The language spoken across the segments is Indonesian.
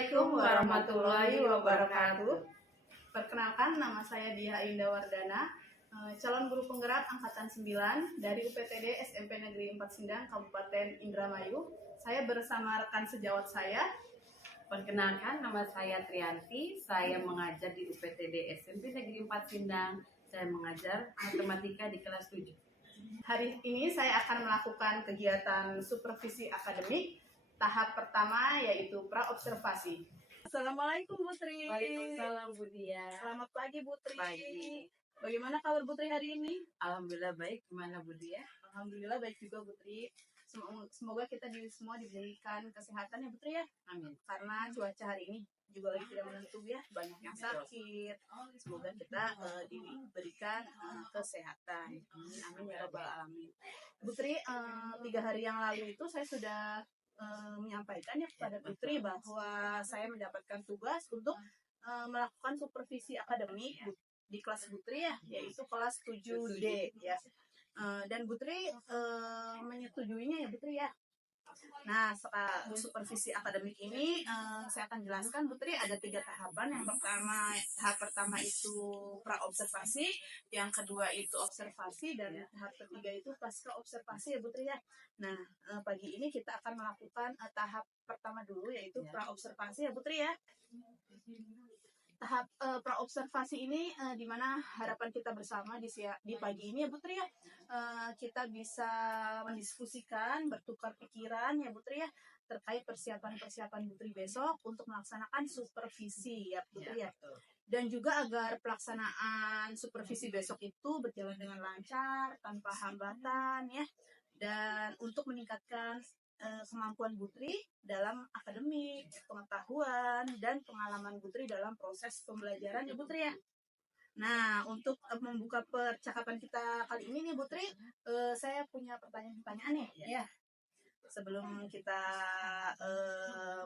Assalamualaikum warahmatullahi wabarakatuh. Perkenalkan, nama saya Diah Indah Wardana, calon guru penggerak Angkatan 9 dari UPTD SMP Negeri 4 Sindang, Kabupaten Indramayu. Saya bersama rekan sejawat saya. Perkenalkan, nama saya Trianti. Saya mengajar di UPTD SMP Negeri 4 Sindang. Saya mengajar matematika di kelas 7. Hari ini saya akan melakukan kegiatan supervisi akademik tahap pertama, yaitu praobservasi. Assalamualaikum Bu Tri. Waalaikumsalam Bu Dia. Selamat pagi Bu Tri. Pagi. Bagaimana kabar Bu Tri hari ini? Alhamdulillah baik. Gimana Bu Dia? Alhamdulillah baik juga Bu Tri. Semoga kita semua diberikan kesehatan ya Bu Tri ya. Amin. Karena cuaca hari ini juga lagi tidak menentu ya, banyak yang sakit. Semoga kita diberikan kesehatan. Amin ya rabbal alamin. Bu Tri, 3 hari yang lalu itu saya sudah menyampaikan ya kepada Putri bahwa saya mendapatkan tugas untuk melakukan supervisi akademik di kelas Putri ya, yaitu kelas 7D ya. Dan Putri menyetujuinya ya Putri ya. Nah, supervisi akademik ini saya akan jelaskan Putri, ada 3 tahapan. Tahap pertama itu praobservasi, yang kedua itu observasi, dan tahap ketiga itu pasca observasi ya Putri ya. Nah, pagi ini kita akan melakukan tahap pertama dulu, yaitu praobservasi ya Putri ya. Tahap praobservasi ini di mana harapan kita bersama di pagi ini ya Putri ya, kita bisa mendiskusikan, bertukar pikiran ya Putri ya, terkait persiapan Putri besok untuk melaksanakan supervisi ya Putri ya. Dan juga agar pelaksanaan supervisi besok itu berjalan dengan lancar, tanpa hambatan ya, dan untuk meningkatkan kemampuan Putri dalam akademik, pengetahuan, dan pengalaman Putri dalam proses pembelajaran ya Putri ya. Nah, untuk membuka percakapan kita kali ini nih Putri, saya punya pertanyaan-pertanyaan nih ya. Sebelum kita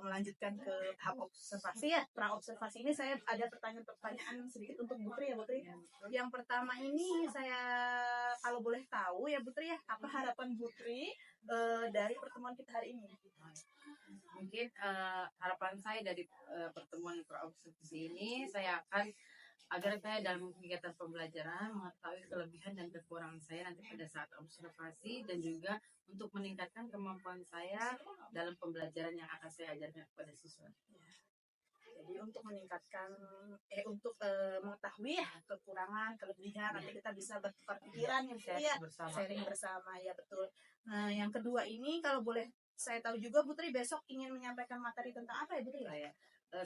melanjutkan ke tahap observasi ya, praobservasi ini saya ada pertanyaan-pertanyaan sedikit untuk Putri ya Putri. Yang pertama ini saya kalau boleh tahu ya Putri ya, apa harapan Putri dari pertemuan kita hari ini? Mungkin harapan saya dari pertemuan praobservasi ini, agar saya dalam kegiatan pembelajaran mengetahui kelebihan dan kekurangan saya nanti pada saat observasi, dan juga untuk meningkatkan kemampuan saya dalam pembelajaran yang akan saya ajarkan kepada siswa. Jadi untuk meningkatkan, mengetahui ya kekurangan, kelebihan, nanti kita bisa bertukar pikiran ya, sharing bersama ya betul. Nah, yang kedua ini kalau boleh saya tahu juga Putri besok ingin menyampaikan materi tentang apa ya Putri?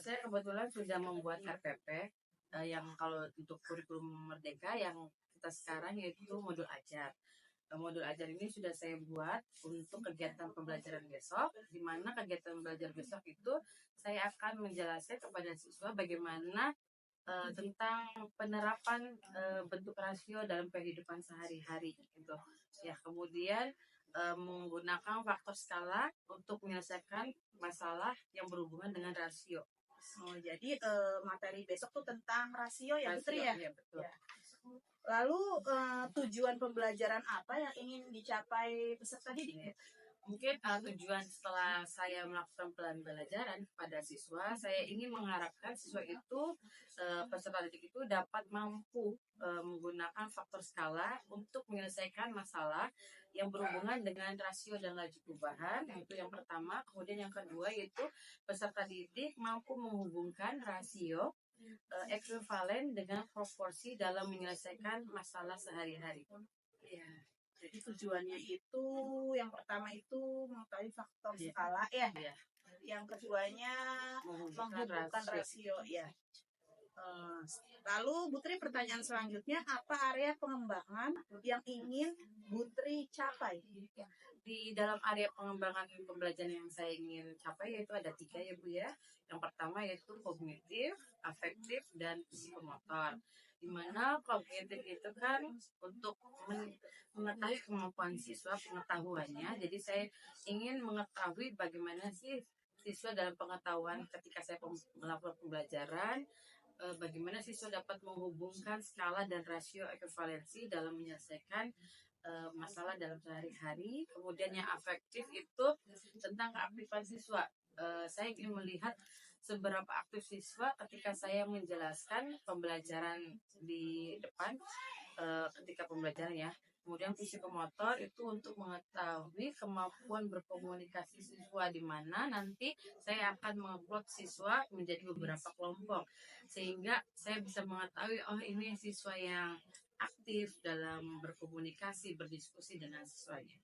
Saya kebetulan sudah membuat RPP yang kalau untuk kurikulum Merdeka yang kita sekarang, yaitu modul ajar. Modul ajar ini sudah saya buat untuk kegiatan pembelajaran besok, di mana kegiatan belajar besok itu saya akan menjelaskan kepada siswa bagaimana tentang penerapan bentuk rasio dalam kehidupan sehari-hari gitu. Ya, kemudian menggunakan faktor skala untuk menyelesaikan masalah yang berhubungan dengan rasio. Jadi materi besok tuh tentang rasio ya Putri ya? Iya, betul. Ya. Lalu tujuan pembelajaran apa yang ingin dicapai peserta didik? Mungkin tujuan setelah saya melakukan pembelajaran kepada siswa, saya ingin mengharapkan siswa itu, peserta didik itu dapat mampu menggunakan faktor skala untuk menyelesaikan masalah yang berhubungan dengan rasio dan laju perubahan. Itu yang pertama. Kemudian yang kedua yaitu peserta didik mampu menghubungkan rasio ekuivalen dengan proporsi dalam menyelesaikan masalah sehari-hari. Ya. Jadi tujuannya itu yang pertama itu mengetahui faktor skala ya. Yang keduanya menghubungkan rasio ya. Lalu Putri, pertanyaan selanjutnya, apa area pengembangan yang ingin Putri capai? Di dalam area pengembangan pembelajaran yang saya ingin capai yaitu ada 3 ya Bu ya. Yang pertama yaitu kognitif, afektif, dan psikomotor. Dimana kognitif itu kan untuk mengetahui kemampuan siswa, pengetahuannya. Jadi saya ingin mengetahui bagaimana sih siswa dalam pengetahuan ketika saya melakukan pembelajaran, bagaimana siswa dapat menghubungkan skala dan rasio ekuivalensi dalam menyelesaikan masalah dalam sehari-hari. Kemudian yang afektif itu tentang keaktifan siswa. Saya ingin melihat seberapa aktif siswa ketika saya menjelaskan pembelajaran di depan, ketika pembelajaran ya. Kemudian psikomotor itu untuk mengetahui kemampuan berkomunikasi siswa, di mana nanti saya akan mengupload siswa menjadi beberapa kelompok sehingga saya bisa mengetahui oh ini siswa yang aktif dalam berkomunikasi, berdiskusi dengan siswanya.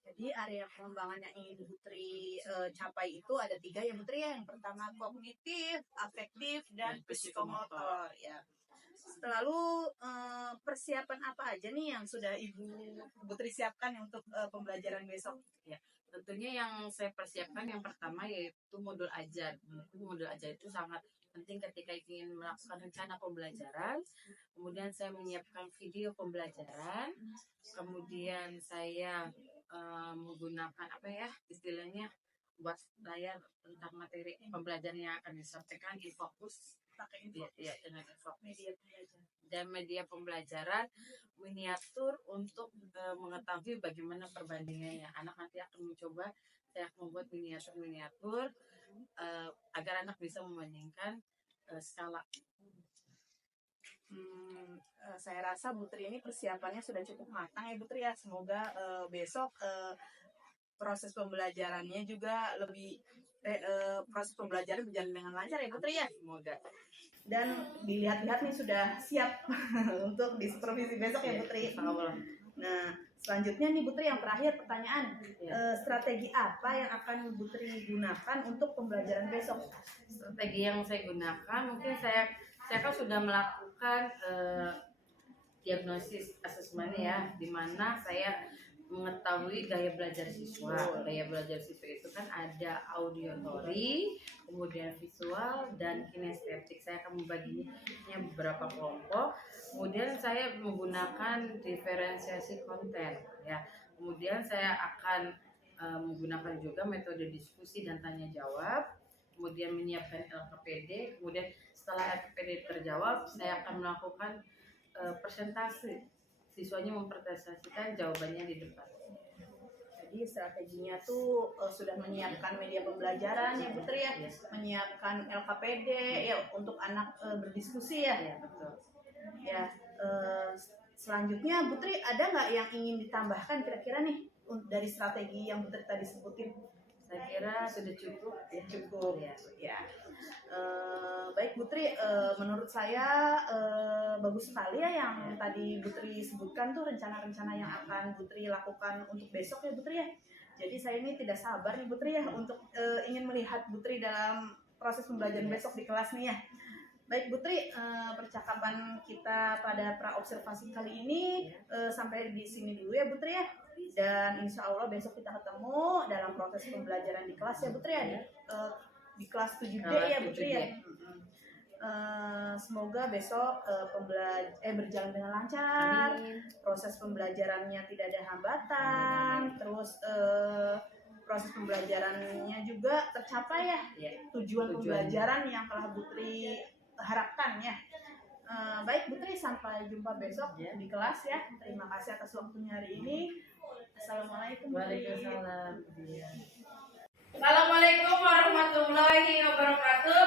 Jadi area pengembangan yang ingin Putri capai itu ada 3 ya Putri ya. Yang pertama kognitif, afektif, dan psikomotor ya. Lalu persiapan apa aja nih yang sudah Ibu Putri siapkan untuk pembelajaran besok? Ya, tentunya yang saya persiapkan yang pertama yaitu modul ajar. Modul ajar itu sangat penting ketika ingin melakukan rencana pembelajaran. Kemudian saya menyiapkan video pembelajaran. Kemudian saya menggunakan apa ya istilahnya buat layar tentang materi pembelajaran yang akan disampaikan di fokus Pakai ya dengan fokus media pembelajaran. dan media pembelajaran miniatur untuk mengetahui bagaimana perbandingannya. Anak nanti akan mencoba, saya akan membuat miniatur agar anak bisa membandingkan skala. Saya rasa Putri ini persiapannya sudah cukup matang ya Putri ya. Semoga besok proses pembelajarannya juga lebih proses pembelajaran berjalan dengan lancar ya Putri ya. Semoga. Dan dilihat-lihat nih sudah siap untuk di supervisi besok ya Putri. Nah, selanjutnya nih Putri yang terakhir pertanyaan. Strategi apa yang akan Putri gunakan untuk pembelajaran besok? Strategi yang saya gunakan mungkin saya kan sudah melakukan diagnosis asesmen ya, di mana saya mengetahui gaya belajar siswa. Gaya belajar siswa itu kan ada auditory, kemudian visual, dan kinestetik. Saya akan membaginya beberapa kelompok. Kemudian saya menggunakan diferensiasi konten ya. Kemudian saya akan menggunakan juga metode diskusi dan tanya jawab. Kemudian menyiapkan LKPD. Kemudian setelah LKPD terjawab, saya akan melakukan presentasi. Siswanya mempresentasikan jawabannya di depan. Jadi strateginya tuh sudah menyiapkan media pembelajaran ya Putri ya, menyiapkan LKPD ya untuk anak berdiskusi ya. Ya betul. Ya selanjutnya Putri ada nggak yang ingin ditambahkan kira-kira nih dari strategi yang Putri tadi sebutin? Saya kira sudah cukup ya. Cukup ya. Baik Putri, menurut saya bagus sekali ya yang tadi Putri sebutkan tuh rencana-rencana yang akan Putri lakukan untuk besok ya Putri ya. Jadi saya ini tidak sabar nih Putri ya untuk ingin melihat Putri dalam proses pembelajaran besok di kelas nih ya. Baik Putri, percakapan kita pada praobservasi kali ini sampai di sini dulu ya Putri ya. Dan insya Allah besok kita ketemu dalam proses pembelajaran di kelas ya Putri ya. Di kelas 7D ya Putri ya. Semoga besok berjalan dengan lancar. Amin. Proses pembelajarannya tidak ada hambatan. Amin. Terus proses pembelajarannya juga tercapai ya. Tujuan pembelajaran yang telah Putri harapkan ya. Baik Putri, sampai jumpa besok di kelas ya. Terima kasih atas waktunya hari ini. Assalamualaikum. Waalaikumsalam. Assalamualaikum warahmatullahi wabarakatuh.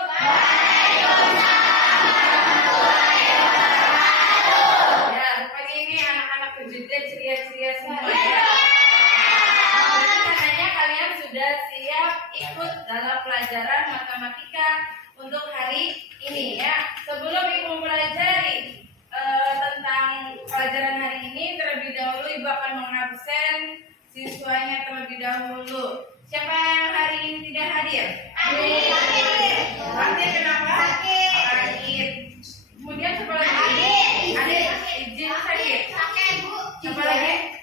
Ya, pagi ini anak-anak kejadian ceria-ceria semua ya. Rencananya kalian sudah siap ikut dalam pelajaran matematika untuk hari ini ya. Sebelum Ibu mempelajari tentang pelajaran hari ini, terlebih dahulu Ibu akan mengabsen siswanya terlebih dahulu. Siapa yang hari ini tidak hadir? Hadir kenapa? Sakit. Kemudian siapa lagi? Adik izin sakit. Siapa lagi?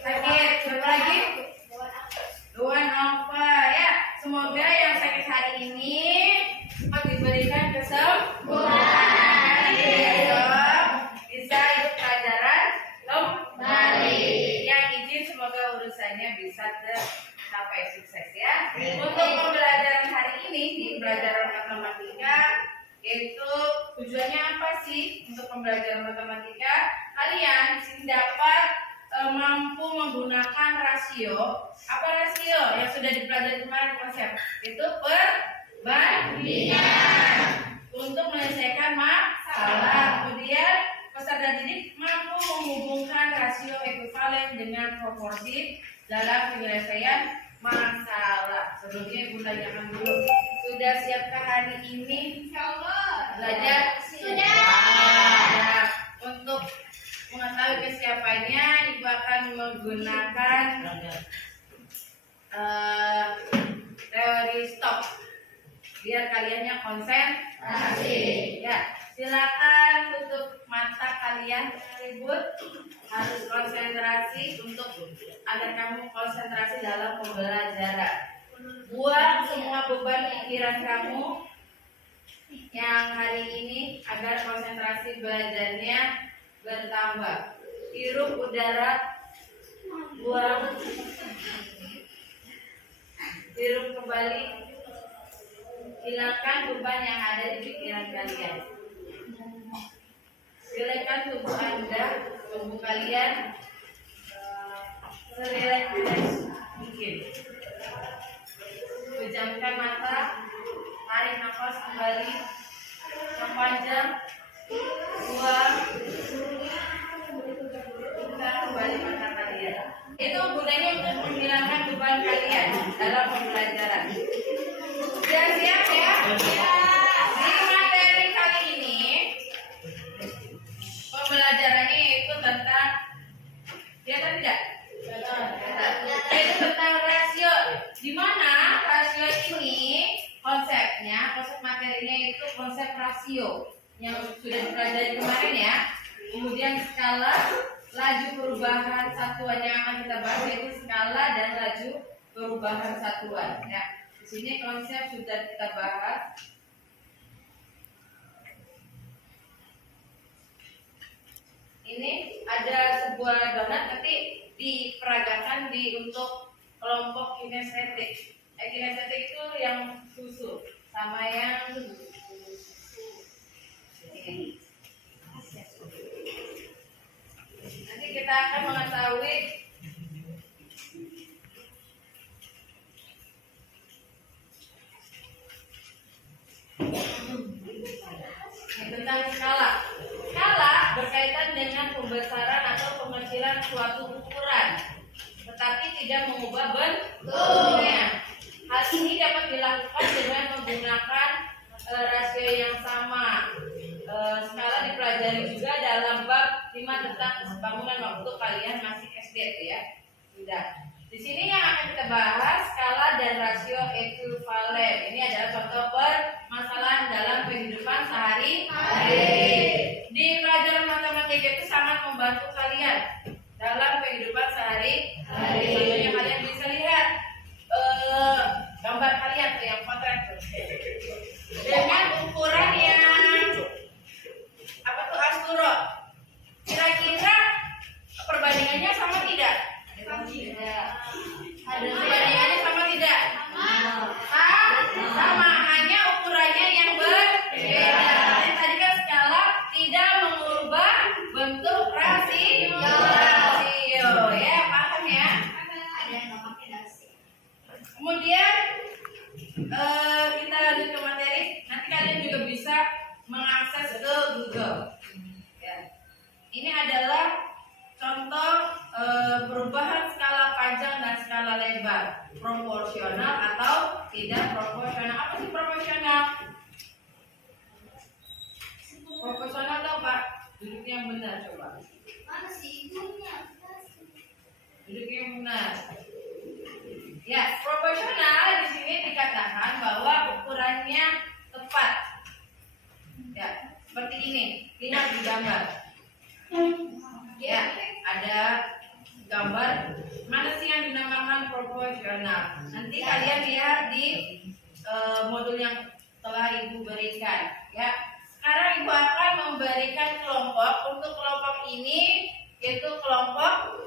Sakit. Siapa lagi? Luan Nova ya. Semoga yang sakit hari ini cepat diberikan kesembuhan. Bisa ikut pelajaran kembali. Yang izin semoga urusannya bisa tercapai sukses ya. Untuk pembelajaran hari ini di pelajaran matematika, itu tujuannya apa sih untuk pembelajaran matematika? Kalian di sini dapat mampu menggunakan rasio. Apa rasio yang sudah dipelajari kemarin konsep? Itu perbandingan untuk menyelesaikan masalah. Kemudian peserta didik mampu menghubungkan rasio ekuivalen dengan proporsi dalam penyelesaian masalah. Sebelumnya Ibu tanyakan dulu, sudah siapkah hari ini belajar? Sudah. Untuk mengetahui kesiapannya, Ibu akan menggunakan teori stop biar kaliannya konsentrasi. Ya, silakan tutup mata kalian, ribut harus konsentrasi untuk agar kamu konsentrasi dalam pembelajaran. Buang semua beban pikiran kamu yang hari ini agar konsentrasi belajarnya bertambah. Hirup udara, buang, hirup kembali, hilangkan beban yang ada di pikiran kalian. Silakan tubuh Anda, tubuh kalian serileks mungkin. Pejamkan mata, tarik nafas kembali yang panjang, buang, buka kembali mata kalian. Itu gunanya untuk menghilangkan beban kalian dalam pembelajaran. Sudah siap ya? Di materi kali ini pembelajarannya itu tentang kelihatan tidak? Itu tentang rasio. Di mana rasio ini konsepnya, konsep materinya itu konsep rasio yang sudah dipelajari kemarin ya. Kemudian skala, laju perubahan satuan yang akan kita bahas yaitu skala dan laju perubahan satuan. Ya, di sini konsep sudah kita bahas. Ini ada sebuah donat nanti diperagakan untuk kelompok kinestetik. Kinestetik itu yang susu sama yang ini. Nanti kita akan mengetahui tentang skala. Skala berkaitan dengan pembesaran atau pengecilan suatu ukuran, tetapi tidak mengubah bentuknya. Hal ini dapat dilakukan dengan menggunakan rasio yang sama. Skala dipelajari juga dalam bab 5 tentang bangunan waktu kalian masih SD ya. Sudah. Di sini yang akan kita bahas skala dan rasio ekuivalen. Ini adalah contoh permasalahan dalam kehidupan sehari-hari. Di pelajaran matematika itu sangat membantu kalian dalam kehidupan sehari-hari. Contohnya kalian bisa lihat gambar kalian tuh yang potret dengan ukuran yang apa tuh asturo. Kira-kira perbandingannya sama tidak? Perbandingannya sama tidak? Sama, hanya ukurannya yang berbeda. Dan tadi kan skala tidak mengubah bentuk rasio. Ya, paham ya? Kemudian kita lanjut ke materi. Nanti kalian juga bisa mengakses ke Google. Ya. Ini adalah contoh perubahan skala panjang dan skala lebar, proporsional atau tidak proporsional. Apa sih proporsional? Proporsional tuh Pak, duduknya yang benar coba. Mana sih ibunya? Duduknya yang benar. Ya, proporsional di sini dikatakan bahwa ukurannya tepat. Ya, seperti ini. Lihat di gambar. Ya, ada gambar mana sih yang dinamakan proporsional. Nanti kalian lihat di modul yang telah Ibu berikan. Ya, sekarang Ibu akan memberikan kelompok. Untuk kelompok ini yaitu kelompok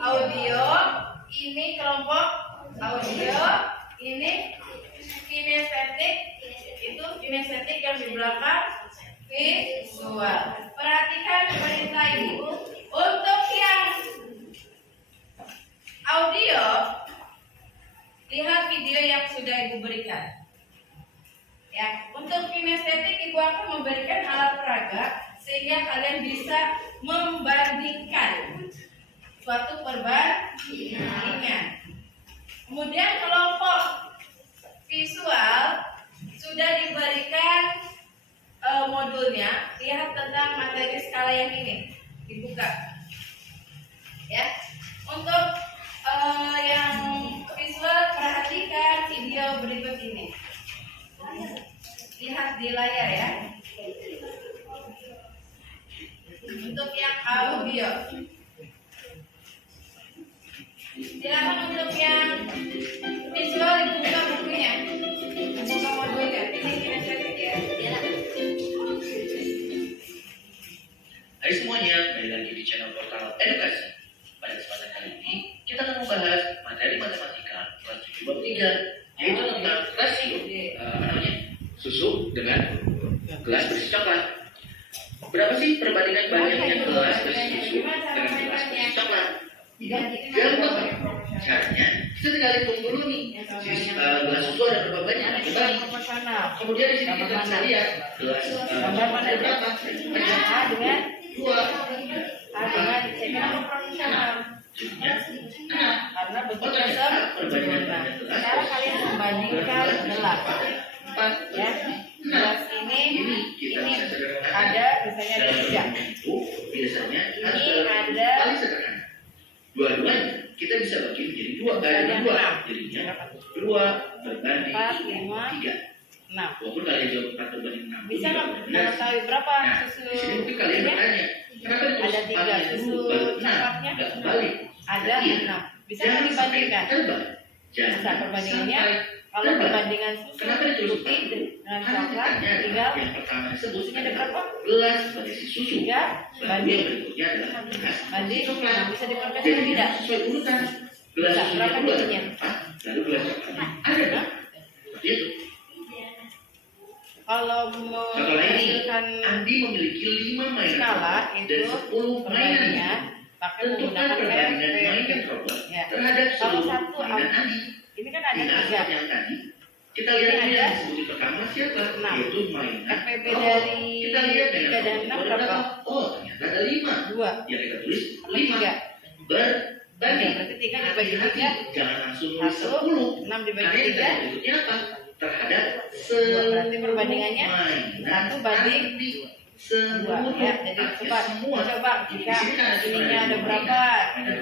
audio. Ini kelompok audio. Ini kinestetik. Itu kinestetik yang di belakang visual. Perhatikan perintah Ibu. Untuk yang audio, lihat video yang sudah Ibu berikan. Ya, untuk kinestetik Ibu akan memberikan alat peraga sehingga kalian bisa membandingkan suatu perbandingan. Kemudian kelompok visual sudah diberikan modulnya. Lihat tentang materi skala yang ini, dibuka. Ya, untuk yang visual perhatikan video berikut ini. Lihat di layar ya. Untuk yang audio, silakan untuk yang visual dibuka bukunya, buka modulnya. Ini kinestetik ya. Hai semuanya, kembali lagi di channel Portal Edukasi. Pada kesempatan kali ini, kita akan membahas materi matematika kelas 7 bab 3, yaitu tentang rasio susu dengan gelas berisi coklat. Berapa sih perbandingan banyaknya gelas berisi susu dengan gelas berisi coklat? Gampang. Caranya, kita tinggal hitung dulu nih. Gelas susu ada berapa banyak? Dibagi. Kemudian di sini kita bisa lihat gelas ada berapa? A dengan Dua. karena bentuknya sempurna. Sekarang kalian membandingkan gelas. Ya, gelas ini ada misalnya ada 3. Biasanya Ini ada paling sederhana. Dua-duanya kita bisa bagi menjadi dua. Jadinya 2 berbanding 4, 5, 3. 6. Walaupun kalian jawab 4 berbanding 6. Bisa nggak mengetahui berapa Nah, susu? di sini mungkin kalian bertanya, kenapa Ada terus 3 susu coklatnya, Nggak kembali. ada 6. Bisa nggak dibandingkan? Bisa perbandingannya. Kalau perbandingan susu Kenapa ditulis putih dengan Karena coklat, ditanya tinggal yang pertama disebut susunya ada berapa? gelas berisi susu. 3 Lalu banding yang berikutnya adalah gelas banding. coklat. Nah, bisa diperkecil Jadi tidak? sesuai urutan. Gelas Bisa, susunya berapa 2 bijinya? 4, lalu gelas coklatnya ada kan? Seperti itu. Kalau Contoh lain, menghasilkan Andi memiliki 5 mainan skala dan itu 10 mainan. perbandingan pakai Tentukan menggunakan perbandingan VSP. mainan robot Ya. terhadap Kalau seluruh satu mainan Andi. ini kan ada Tidak 3. yang tadi. Kita lihat Ini ini ada yang disebut pertama siapa? 6. Yaitu mainan FPB robot. dari Kita lihat 3 dan 6 robot berapa? ada. Oh, ternyata ada 5. 2 Yang kita tulis atau 5. 3? Berbanding. Berarti 3 dibagi Hati-hati, 3, jangan langsung nulis 1, 10. 6 dibagi Karena yang 3, tadi berikutnya apa? Terhadap berarti perbandingannya mainan 1 banding Andi. 2 Seluruh ya. Jadi artinya coba jika Di sini kan ada ininya ada berapa,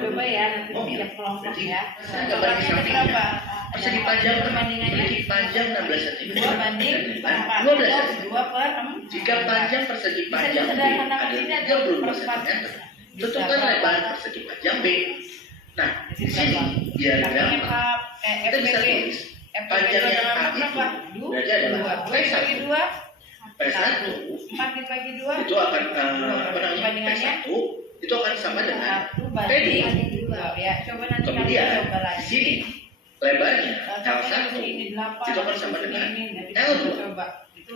coba ya nanti tiap kelompok ya. Coklatnya ada berapa? Bisa dipajang perbandingannya memiliki panjang 16 cm 2 banding 4. 12 cm. 2 per 6. Jika panjang persegi Bisa panjang B disederhanakan adalah tidak? 32 Per 4. cm, tentukan lebar persegi panjang B. Nah, di sini biar gampang kita bisa tulis panjangnya A itu berarti adalah P1. 2 P1 4 dibagi 2 itu akan P1 itu akan sama dengan 1 banding 2 ya. Coba nanti kalian kemudian coba di lagi. sini lebarnya Contohnya L1 ini 8 itu akan sama dengan ini, L2. coba itu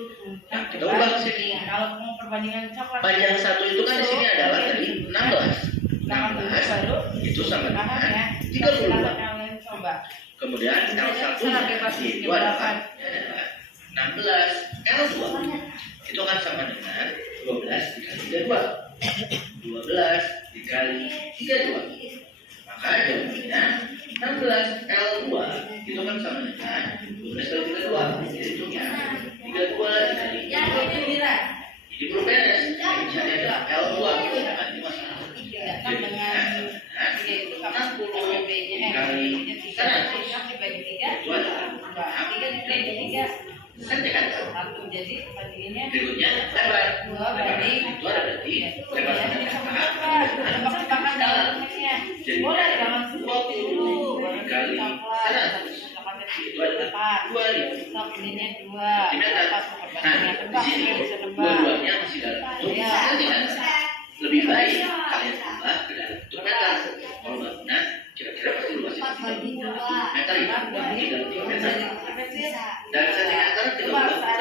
Nah, kita ubah ke sini. kalau mau perbandingan coklat Panjang 1 itu kan di sini adalah tadi 16. 16 baru itu sama paham dengan ya. 32. Kalian coba Kemudian L1 itu adalah 16. L2 itu akan sama dengan 12 dikali 32. 12 dikali 32. Maka jawabannya 16 L2 itu kan sama dengan 12 kali 32. Jadi hitungnya 32 dikali ya ini nilai ini belum beres. Misalnya adalah L2 akan dimasukkan. datang dengan yaitu kamu 10 B-nya Kali 3 dibagi 3 itu adalah 3 dibagi 3 kan kan 1 jadi bandingannya berikutnya lebar 2 banding itu ada berarti lebar tebak-tebakan dalam teksnya boleh jangan sesuatu dulu kali coklat itu adalah 2 sok ininya 2 apa perbandingan tebak kita bisa tebak dua-duanya masih dalam bentuk Ya. tidak lebih baik kalian tambah ke dalam bentuk meter. Kalau bangunan kira-kira pasti luasnya meter ya, ini dalam 3 meter. Dan sentimeter 30 meter,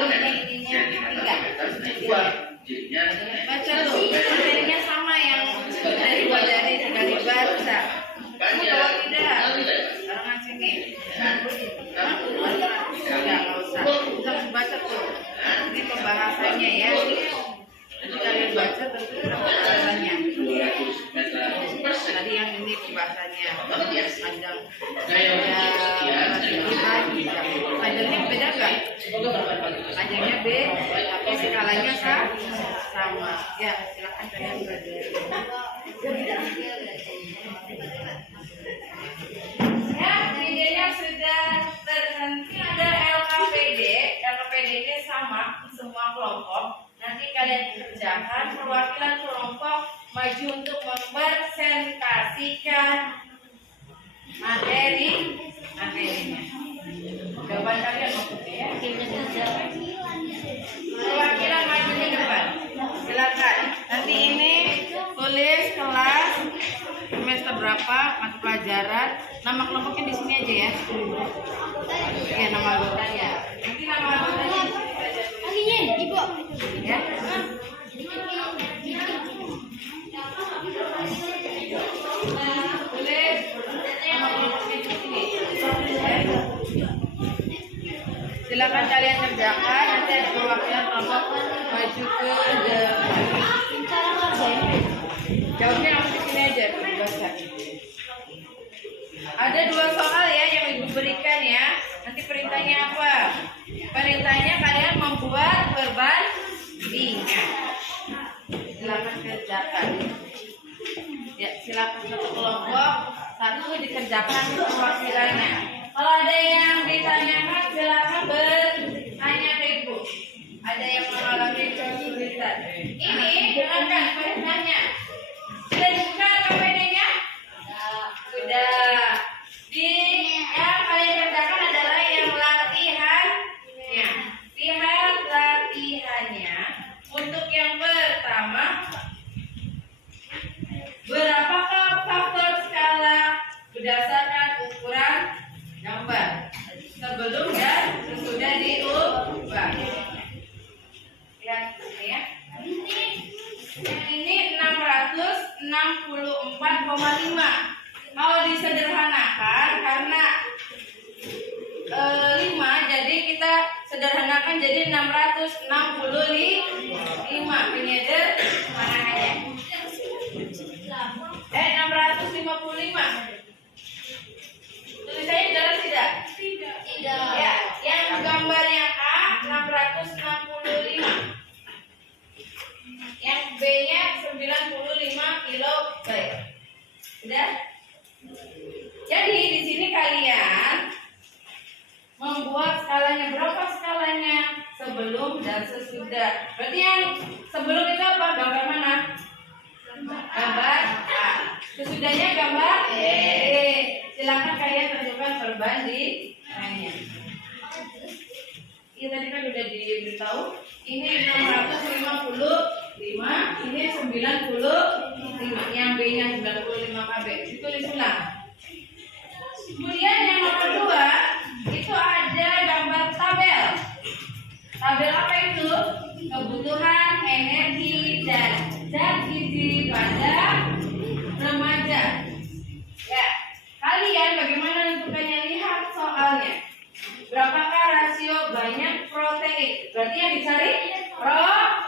sentimeter meter naik 2. Jadinya baca tuh materinya sama yang dari 2 dari 3 bisa panjang tidak nggak usah. Kita baca tuh. Ini pembahasannya ya. Nanti kalian baca tentu pembahasannya. 200 meter per second. Tadi yang ini pembahasannya. Panjang. Gaya wajib sekian. Panjangnya beda nggak? Semoga bermanfaat. Panjangnya B, tapi skalanya sama. Ya, silakan kalian belajar. Ya, videonya sudah terhenti. Ada LKPD. LKPD ini sama semua kelompok. Nanti kalian kerjakan perwakilan kelompok maju untuk mempresentasikan materinya. Jawaban kalian maksudnya ya. Perwakilan maju di depan. Silakan. Nanti ini tulis kelas semester berapa, mata pelajaran, nama kelompoknya di sini aja ya. Ya, nama anggotanya. Nanti nama anggotanya Ibu. ya. Tulis nama kelompoknya di sini. Ya. Silakan kalian kerjakan. Nanti ada perwakilan kelompok maju ke depan. Jawabnya langsung di sini aja. Baca. Ada 2 soal ya yang ibu berikan ya. Nanti perintahnya apa? Perintahnya kalian membuat perbandingan. Silakan kerjakan. Ya, silakan satu kelompok satu dikerjakan perwakilannya. Kalau ada yang ditanyakan silakan bertanya ke ibu. Ada yang mengalami kesulitan. Ini dengarkan perintahnya. Sudah dibuka KPD-nya? Sudah. Yang kalian kerjakan adalah yang latihannya. Lihat latihannya. Untuk yang pertama, berapakah faktor skala berdasarkan ukuran gambar sebelum dan sesudah diubah? Lihat ini ya. Yang ini 664,5. Kalau disederhanakan karena 5, jadi kita sederhanakan jadi 665. Penyeder mana aja? 655. Tulisannya jelas tidak? Tidak. Ya, yang gambarnya A 665. Yang B-nya 95 kilobyte. Sudah? Jadi di sini kalian membuat skalanya. Berapa skalanya? Sebelum dan sesudah. Berarti yang sebelum itu apa? Gambar mana? Gambar A. Sesudahnya gambar B. Silakan kalian tunjukkan perbandingannya. Ini tadi kan udah diberitahu. Ini 655, ini 95. Yang B-nya 95 kb. Ditulis ulang. Kemudian yang nomor 2 itu ada gambar tabel. Tabel apa itu? Kebutuhan energi dan zat gizi pada remaja. Ya, kalian bagaimana menentukannya? Lihat soalnya. Berapakah rasio banyak protein? Berarti yang dicari proteinnya.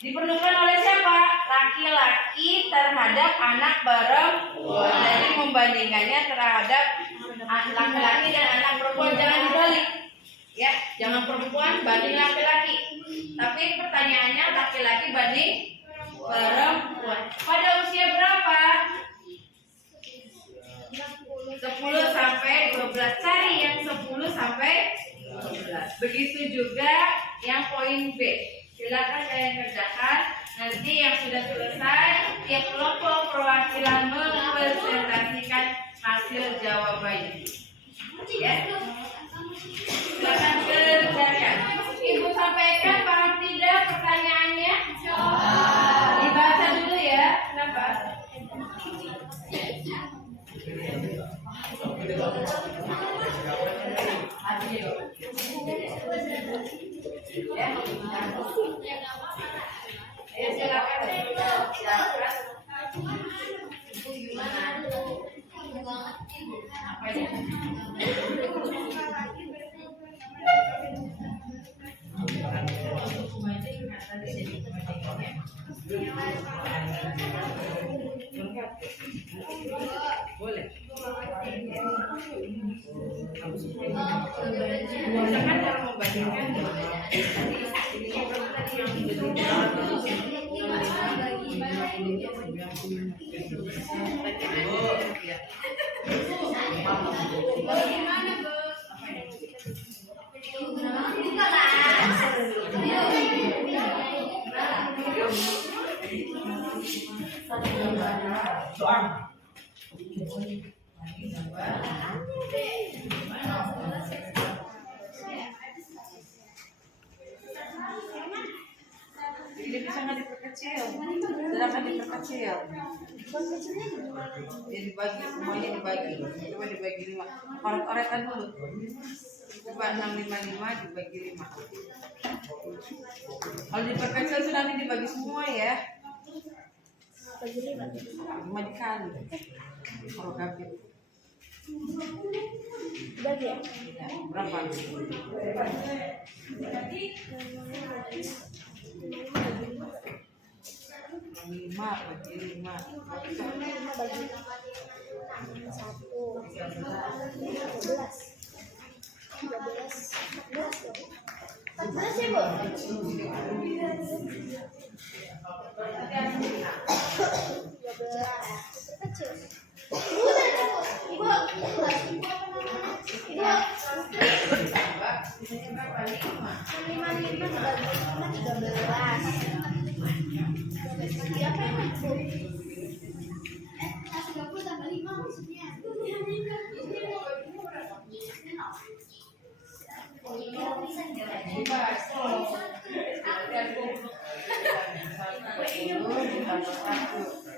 Diperlukan oleh siapa? Laki-laki terhadap anak perempuan. Jadi membandingkannya terhadap laki-laki dan anak perempuan. Jangan dibalik. Ya, jangan perempuan banding laki-laki. Tapi pertanyaannya laki-laki banding perempuan. Pada usia berapa? 10 sampai 12. Cari yang 10 sampai 12. Begitu juga yang poin B. Silakan kalian kerjakan. Nanti yang sudah selesai, tiap kelompok perwakilan mempresentasikan hasil jawabannya. Ya. Silakan kerjakan. Ibu sampaikan paham tidak pertanyaannya? Dibaca dulu ya. Kenapa? Ya. Ayo silakan. Silakan. Ibu gimana? Boleh. Misalkan kalau mau bandingkan Jadi bisa nggak diperkecil? Silakan diperkecil. Ya dibagi, semuanya dibagi. Coba dibagi 5. Oret-oretan dulu. Coba 655 dibagi 5. Kalau diperkecil itu nanti dibagi semua ya. 5 dikali. Kalau gabit. Bagi ya? Berapa? 5 bagi 5. 5 bagi 1, 13, 14 ya Bu? 13 kecil. Ibu,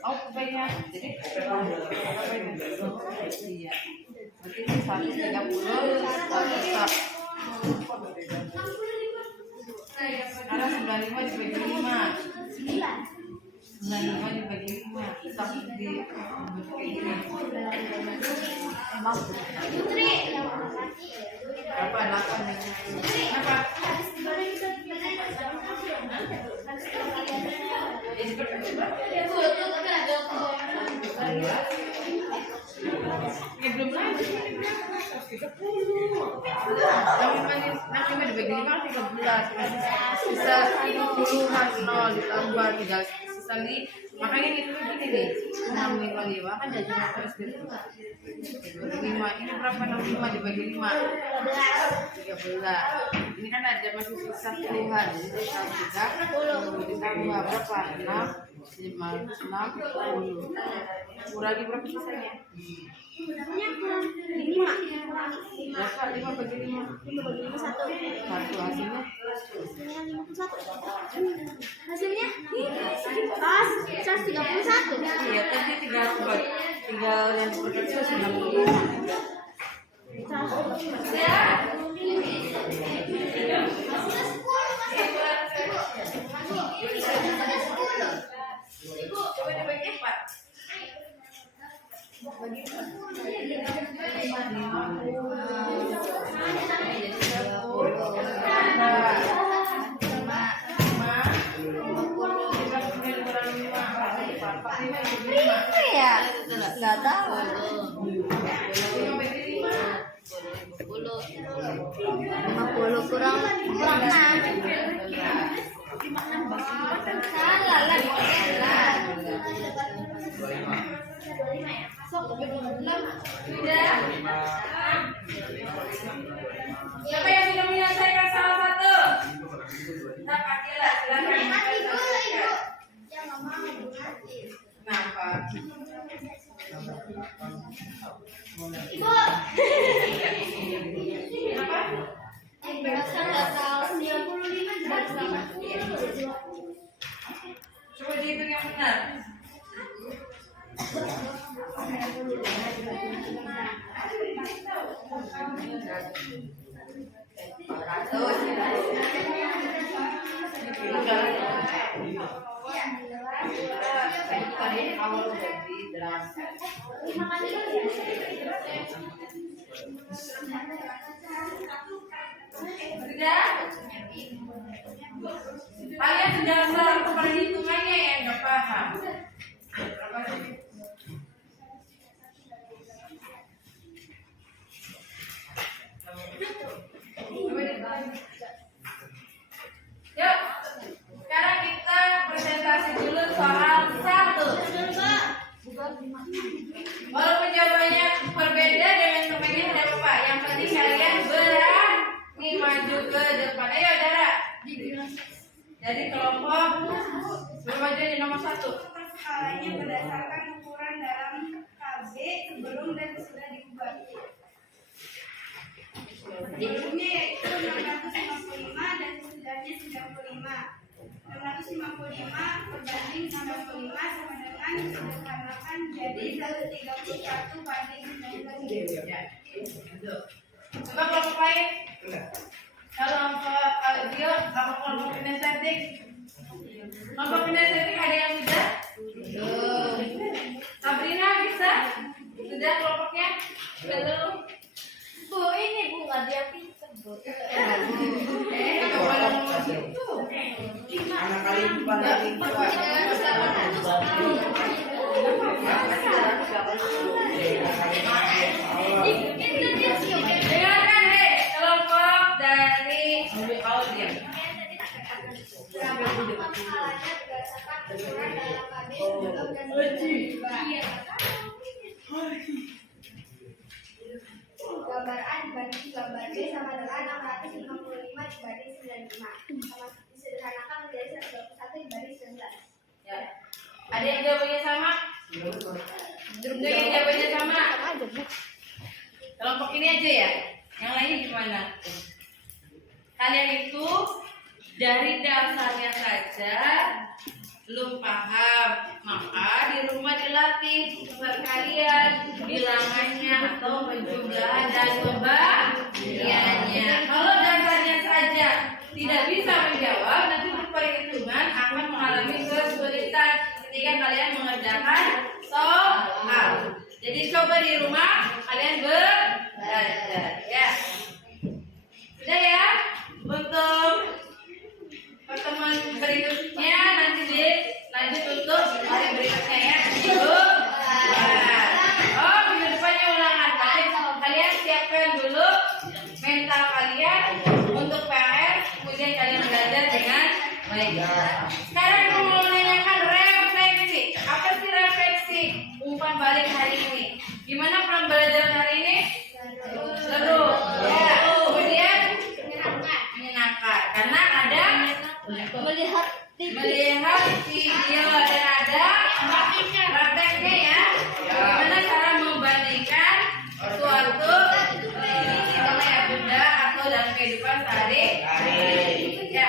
Oh, banyak. Jadi berapa ini? Iya. Berarti ini 130 Sekarang 95 dibagi 5. 95 dibagi 5. Tetap di kayak gini. Berapa? 8 ya? Kenapa? Ya belum lagi. 65 dibagi 5 13. Sisa puluhan 0 ditambah tinggal sisa nih. Makanya itu begini nih. 655 kan jajan terus gitu. 5 ini berapa? 65 dibagi 5. 13. Ini kan ada masih sisa puluhan. Jadi 30 ditambah berapa? 6 60. Kurangi berapa sisanya? 5 Berapa? 5 bagi 5. 1 Hasilnya? hasilnya pas 131. Iya, tadi tinggal yang berkecil 95. coba dibagi 4. Ya, nggak tahu. 50 kurang 6. Salah lah. Siapa yang sudah menyelesaikan salah satu? Nah, Akila, silakan. Kenapa? Coba dihitung yang benar. Tadi awal jadi Sudah? Kalian sudah selalu perhitungannya yang nggak paham. Berapa sih? Yuk, sekarang kita presentasi dulu soal 1. Walaupun jawabannya berbeda dengan temannya tidak apa-apa. Yang penting kalian berani maju ke depan. Ayo, Dara. Jadi kelompok bermaju di nomor 1. Skalanya berdasarkan ukuran dalam KB sebelum dan sesudah diubah. Sebelumnya yaitu 655 dan sesudahnya 95. 655 berbanding 95 sama dengan disederhanakan jadi 131 banding 19. Coba kelompok lain. Kalau kelompok audio, apa kelompok kinestetik? Kelompok kinestetik ada yang sudah? Sabrina bisa? Sudah kelompoknya? Belum? Bu, ini Bu nggak dia pinter Bu. Coba nomor itu. Anak kali Dengarkan deh kelompok dari audio. Skalanya berdasarkan ukuran dalam KB sebelum dan sesudah diubah. Gambar A dibanding gambar B sama dengan 655 dibanding 95. Sama disederhanakan menjadi 121 dibanding 19. Ya. Ada yang jawabannya sama? Ada yang jawabannya sama? Kelompok ini aja ya? Yang lain gimana? Kalian itu dari dasarnya saja belum paham, maka di rumah dilatih buat kalian bilangannya atau penjumlahan dan pembagiannya. Kalau dasarnya saja tidak bisa menjawab, nanti untuk perhitungan akan mengalami kesulitan ketika kalian mengerjakan soal. Jadi coba di rumah kalian belajar ya. Sudah ya? Untuk pertemuan berikutnya nanti dilanjut untuk hari berikutnya ya. Minggu minggu depannya ulangan. Kalian siapkan dulu mental kalian untuk PR, kemudian kalian belajar dengan baik. Sekarang aku mau menanyakan refleksi. Apa sih refleksi umpan balik hari ini? Gimana pembelajaran hari ini? Seru. Ya. Kemudian menyenangkan karena ada Melihat video dan ada prakteknya ya. Bagaimana cara membandingkan suatu sama yang benda atau dalam kehidupan sehari-hari. Ya.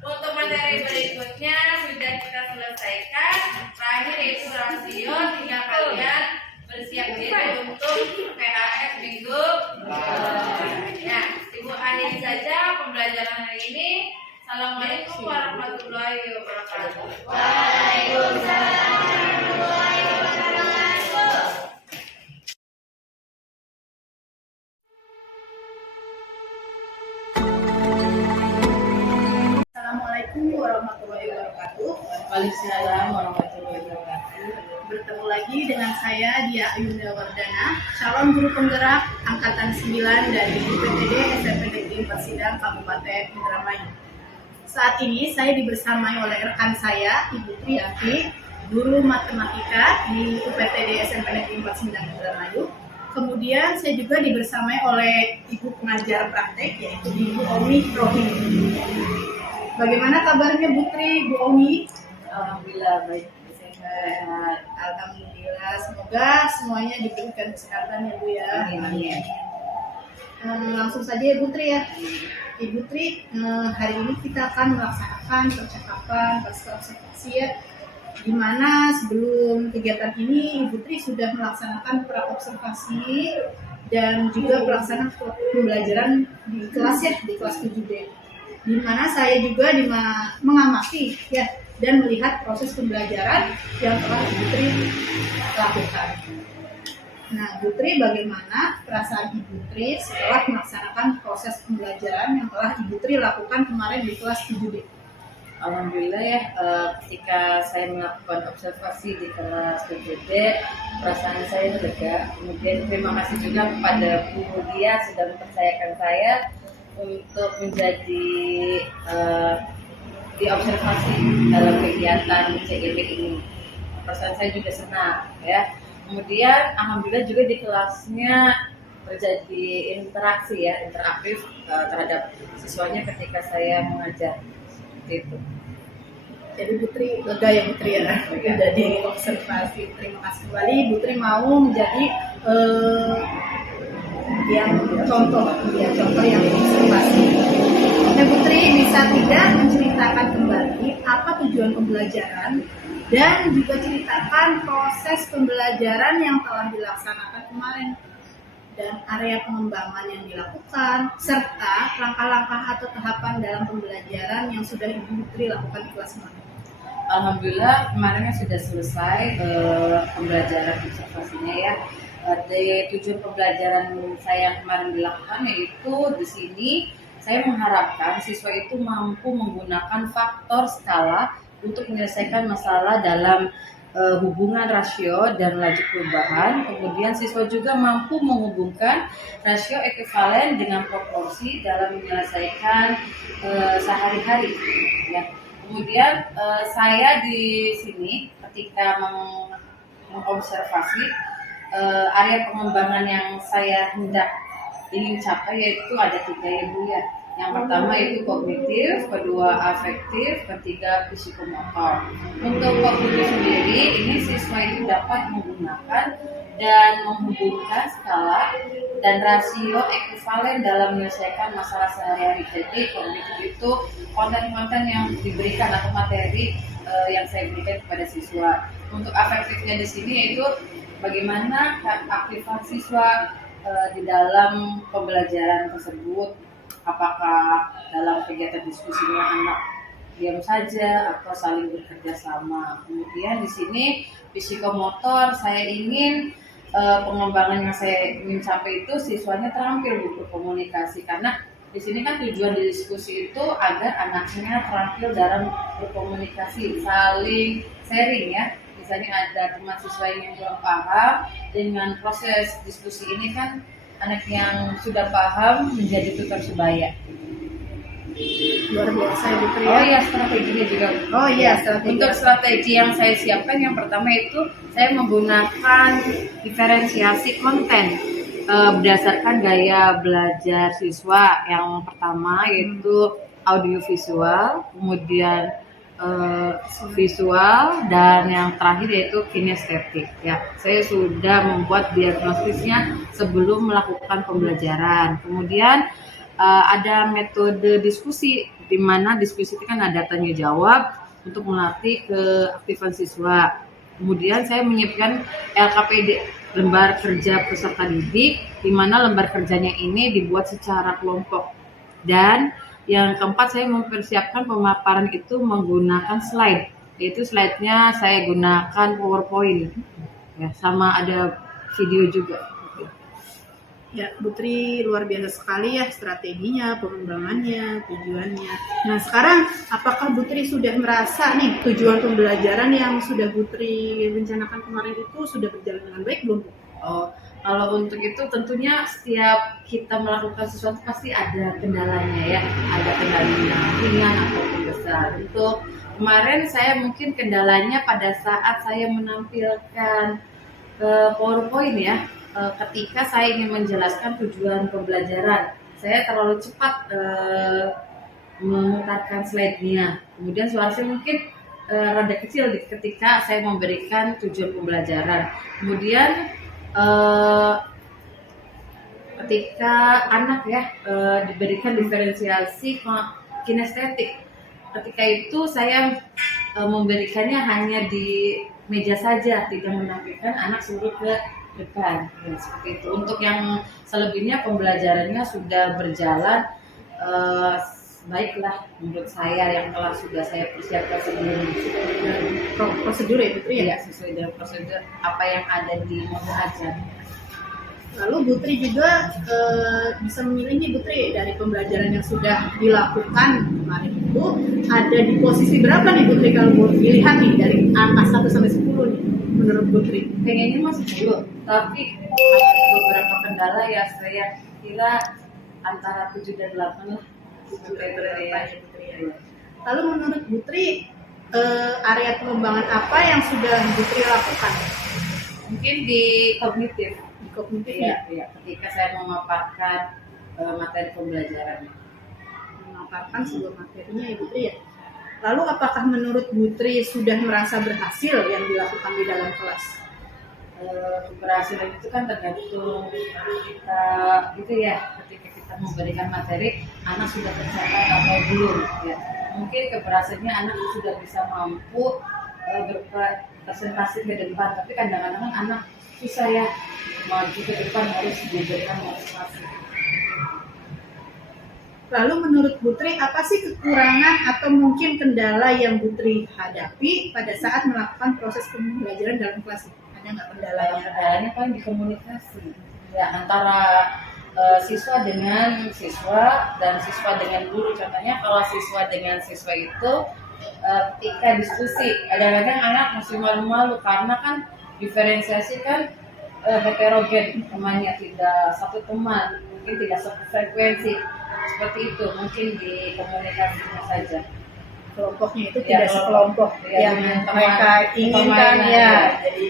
Untuk materi berikutnya sudah kita selesaikan. Terakhir yaitu rasio, tinggal kalian bersiap diri untuk PAS minggu. Ya, Ibu akhiri saja pembelajaran hari ini. Assalamualaikum warahmatullahi wabarakatuh. Waalaikumsalam warahmatullahi wabarakatuh. Assalamualaikum warahmatullahi wabarakatuh. Waalaikumsalam warahmatullahi wabarakatuh. Bertemu lagi dengan saya Dia Ayunda Wardana, calon guru penggerak angkatan 9 dari UPTD SMP Negeri Persidang Kabupaten Indramayu. Saat ini saya dibersamai oleh rekan saya Ibu Triati, guru matematika di UPTD SMP Negeri Persidang Indramayu. Kemudian saya juga dibersamai oleh Ibu pengajar praktek yaitu Ibu Omi Rohim. Bagaimana kabarnya Bu Tri, Bu Omi? Alhamdulillah baik. Sehat. Alhamdulillah. Semoga semuanya diberikan kesehatan ya Bu ya. Amin. Langsung saja ya Bu Tri ya. Ibu Tri, hari ini kita akan melaksanakan percakapan pasca observasi ya. Di mana sebelum kegiatan ini Ibu Tri sudah melaksanakan praobservasi dan juga pelaksanaan pembelajaran di kelas ya, di kelas 7B. Di mana saya juga mengamati ya dan melihat proses pembelajaran yang telah Ibu Tri lakukan. Nah, Bu Tri, bagaimana perasaan Ibu Tri setelah melaksanakan proses pembelajaran yang telah Ibu Tri lakukan kemarin di kelas 7D? Alhamdulillah ya, ketika saya melakukan observasi di kelas 7D, perasaan saya lega. Kemudian terima kasih juga kepada Bu Dia sudah mempercayakan saya untuk menjadi diobservasi dalam kegiatan CGB ini. Perasaan saya juga senang ya. Kemudian alhamdulillah juga di kelasnya terjadi interaksi ya, interaktif terhadap siswanya ketika saya mengajar. Itu. Jadi Bu Tri lega ya Bu Tri ya, sudah diobservasi. Terima kasih kembali. Bu Tri mau menjadi yang contoh yang diobservasi. Nah, Bu Tri bisa tidak menceritakan kembali apa tujuan pembelajaran dan juga ceritakan proses pembelajaran yang telah dilaksanakan kemarin dan area pengembangan yang dilakukan serta langkah-langkah atau tahapan dalam pembelajaran yang sudah Ibu Tri lakukan di kelas kemarin. Alhamdulillah kemarin sudah selesai pembelajaran observasinya ya. Dari tujuan pembelajaran saya yang kemarin dilakukan yaitu di sini saya mengharapkan siswa itu mampu menggunakan faktor skala untuk menyelesaikan masalah dalam hubungan rasio dan laju perubahan. Kemudian siswa juga mampu menghubungkan rasio ekuivalen dengan proporsi dalam menyelesaikan sehari-hari. Ya. Kemudian saya di sini ketika mengobservasi area pengembangan yang saya hendak ingin capai yaitu ada 3 ya Bu ya. Yang pertama itu kognitif, kedua afektif, ketiga psikomotor. Untuk kognitif sendiri, ini siswa itu dapat menggunakan dan menghubungkan skala dan rasio ekuivalen dalam menyelesaikan masalah sehari-hari. Jadi kognitif itu konten-konten yang diberikan atau materi yang saya berikan kepada siswa. Untuk afektifnya di sini yaitu bagaimana aktivitas siswa di dalam pembelajaran tersebut. Apakah dalam kegiatan diskusinya anak diam saja atau saling bekerja sama. Kemudian di sini psikomotor saya ingin pengembangan yang saya ingin capai itu siswanya terampil berkomunikasi karena di sini kan tujuan diskusi itu agar anaknya terampil dalam berkomunikasi, saling sharing ya. Misalnya ada teman siswa yang kurang paham, dengan proses diskusi ini kan anak yang sudah paham menjadi tutor sebaya. Luar biasa ya Bu Tri. Oh iya, strateginya juga. Oh iya, strategi. Untuk strategi yang saya siapkan yang pertama itu saya menggunakan diferensiasi konten berdasarkan gaya belajar siswa. Yang pertama yaitu audiovisual, kemudian visual, dan yang terakhir yaitu kinestetik. Ya, saya sudah membuat diagnosisnya sebelum melakukan pembelajaran. Kemudian ada metode diskusi, di mana diskusi itu kan ada tanya jawab untuk melatih keaktifan siswa. Kemudian saya menyiapkan LKPD, lembar kerja peserta didik, di mana lembar kerjanya ini dibuat secara kelompok. Dan yang keempat, saya mempersiapkan pemaparan itu menggunakan slide, yaitu slide-nya saya gunakan PowerPoint, ya, sama ada video juga. Ya, Bu Tri luar biasa sekali ya strateginya, pengembangannya, tujuannya. Nah, sekarang apakah Bu Tri sudah merasa nih tujuan pembelajaran yang sudah Bu Tri rencanakan kemarin itu sudah berjalan dengan baik belum? Oh, kalau untuk itu tentunya setiap kita melakukan sesuatu pasti ada kendalanya ya, ada kendalanya ringan ataupun besar. Untuk kemarin saya mungkin kendalanya pada saat saya menampilkan PowerPoint ya, ketika saya ingin menjelaskan tujuan pembelajaran, saya terlalu cepat memutarkan slide-nya. Kemudian suara saya mungkin rada kecil ketika saya memberikan tujuan pembelajaran. Kemudian ketika anak ya diberikan diferensiasi kinestetik, ketika itu saya memberikannya hanya di meja saja, tidak menampilkan anak suruh ke depan, ya, seperti itu. Untuk yang selebihnya pembelajarannya sudah berjalan baiklah menurut saya, yang telah sudah saya persiapkan sebelumnya. Prosedur ya Bu Tri ya? Sesuai dengan prosedur apa yang ada di modul ajar. Lalu Putri juga bisa memilih nih Putri dari pembelajaran yang sudah dilakukan kemarin itu ada di posisi berapa nih Putri kalau mau dilihat nih dari angka 1 sampai 10 nih menurut Putri? Pengennya masih 10, tapi ada beberapa kendala ya saya kira antara 7 dan 8 lah. Lalu menurut Putri area pengembangan apa yang sudah Putri lakukan? Mungkin di kognitif. Di kognitif Iya, ya? iya. Ketika saya memaparkan materi pembelajaran. Memaparkan sebuah materinya ya Putri ya. Lalu apakah menurut Putri sudah merasa berhasil yang dilakukan di dalam kelas? Keberhasilan itu kan tergantung kita gitu ya, ketika kita memberikan materi anak sudah tercapai atau belum ya. Mungkin keberhasilannya anak sudah bisa mampu berpresentasi ke depan, tapi kadang-kadang kan anak susah ya maju ke depan, harus diberikan motivasi. Lalu menurut Putri apa sih kekurangan atau mungkin kendala yang Putri hadapi pada saat melakukan proses pembelajaran dalam kelas? Ada nggak kendalanya? Kendalanya kan di komunikasi ya, antara siswa dengan siswa dan siswa dengan guru. Contohnya kalau siswa dengan siswa itu ketika diskusi kadang-kadang anak masih malu-malu karena kan diferensiasi kan heterogen, temannya tidak satu teman, mungkin tidak satu frekuensi, seperti itu. Mungkin di komunikasinya saja, Kelompoknya itu Ya, tidak sekelompok ya, yang dengan mereka teman- inginkan permainan, ya. ya. Jadi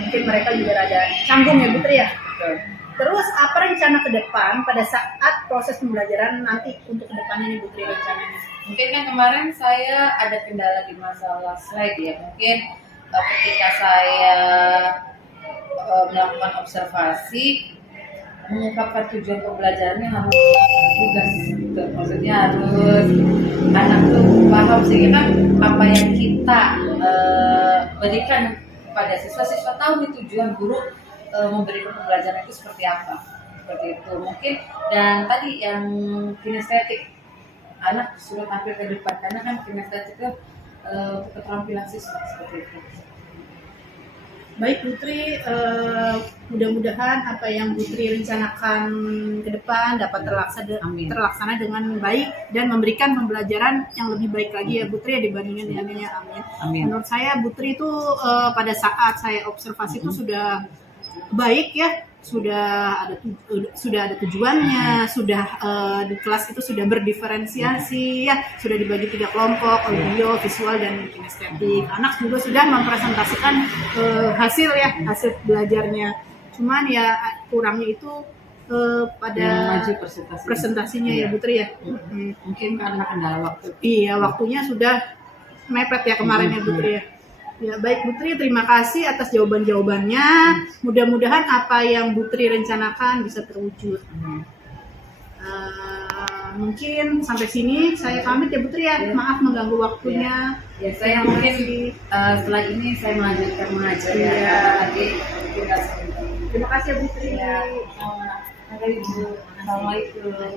mungkin mereka juga ada canggung ya Putri ya. Betul. Terus apa rencana ke depan pada saat proses pembelajaran nanti untuk kedepannya nih Putri rencananya? Mungkin kan kemarin saya ada kendala di masalah slide ya. Mungkin ketika saya melakukan observasi, mengungkapkan tujuan pembelajarannya harus tugas gitu. Maksudnya harus anak tuh paham sehingga kan apa yang kita berikan kepada siswa tahu nih tujuan guru memberikan pembelajaran itu seperti apa, seperti itu mungkin. Dan tadi yang kinestetik, anak disuruh tampil ke depan karena kan kinestetik itu untuk keterampilan siswa seperti itu. Baik Putri, mudah-mudahan apa yang Putri rencanakan ke depan dapat Amin. terlaksana dengan baik dan memberikan pembelajaran yang lebih baik lagi ya Putri ya dibandingin yang lainnya. Amin. Amin. Menurut saya Putri itu pada saat saya observasi itu sudah baik ya, sudah ada tujuannya, sudah di kelas itu sudah berdiferensiasi ya, sudah dibagi 3 kelompok, audio, visual dan kinestetik. Anak juga sudah mempresentasikan hasil belajarnya. Cuman ya kurangnya itu pada Yang maju presentasinya ya Putri ya. mungkin karena kendala waktu. Iya, waktunya sudah mepet ya kemarin ya Putri ya. Ya baik Putri, terima kasih atas jawaban-jawabannya. Mudah-mudahan apa yang Putri rencanakan bisa terwujud. Mungkin sampai sini saya pamit ya Putri ya. Maaf mengganggu waktunya. Ya saya mungkin setelah ini saya melanjutkan mengajar ya. Iya. Nanti kita sebentar. Terima kasih ya Putri. Ya, Assalamualaikum.